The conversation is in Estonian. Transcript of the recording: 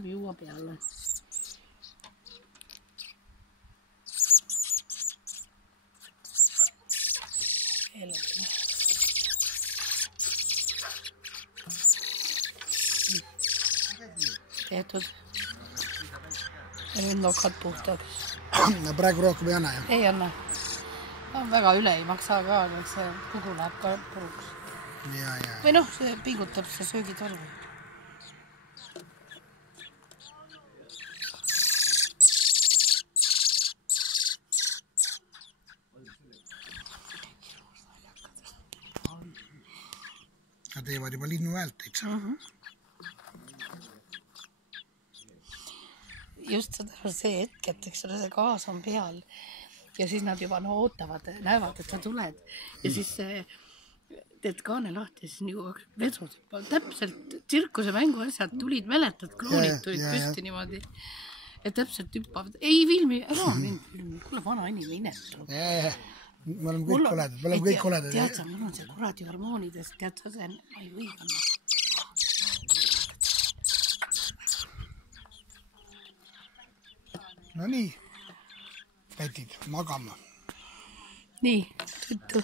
tuleb juua peale. Tehtud. Ja nüüd nokad puhtaks. No praegu rohkem ei anna ju? Ei anna. Väga üle ei maksa ka, see pudu läheb ka puruks. Või noh, see pingutab see söögitorv. Nad teevad juba linnu häält täitsa. Just seda see hetk, et eks see gaas on peal ja siis nad juba ootavad, näevad, et sa tuled ja siis teed kaane lahti ja siis nagu vedrud täpselt tsirkuse mängu asjad tulid, mäletad, kroonid tulid püsti niimoodi ja täpselt hüppavad. Ei filmi, ära mind filmi, kuule vana inimene inetu. Me oleme kõik koledad. Tead sa, mul on see kuradi hormoonidest, tead sa see, ma ei võiganna. No nii, pätid, magama. Nii, tuttu.